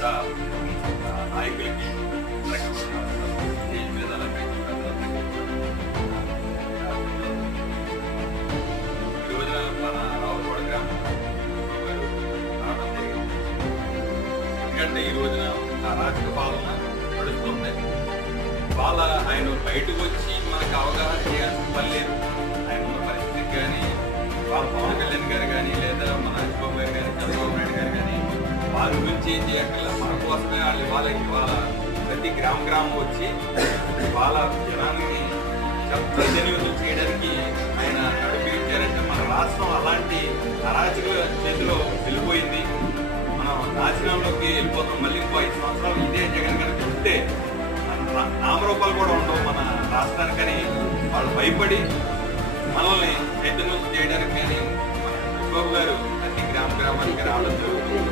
కూడా నాయకులకి స్టేజ్ మీద ఈ రోజున మన రావులపాడ గ్రామం రావడం జరిగింది. ఎందుకంటే ఈ రోజున అరాచక పాలన నడుస్తుంది. వాళ్ళ ఆయన బయటకు వచ్చి మనకు అవగాహన చేయాల్సిన పని లేదు. ఆయన ఉన్న పరిస్థితికి కానీ వాళ్ళ పవన్ కళ్యాణ్ గారు కానీ లేదా మన అజిబాబు గారు కానీ చంద్రబాబు నాయుడు గారు కానీ వారి గురించి ఏం చేయక్కర్లా. మన కోసమే వాళ్ళు ఇవాళ ప్రతి గ్రామం వచ్చి వాళ్ళ జనాన్ని ప్రతినిధులు చేయడానికి ఆయన నడిపించారంటే మన రాష్ట్రం అలాంటి అరాచక చేతిలో వెళ్ళిపోయింది. మనం నాశనంలోకి వెళ్ళిపోతాం. మళ్ళీ ఇంకో 5 సంవత్సరాలు ఇదే జగన్ గారికి ఉంటే నామరూపాలు కూడా ఉండవు మన రాష్ట్రానికని వాళ్ళు భయపడి మనల్ని చైతన్యం చేయడానికి కానీ మన అజిబాబు గారు ప్రతి గ్రామానికి రావడం జరుగుతుంది.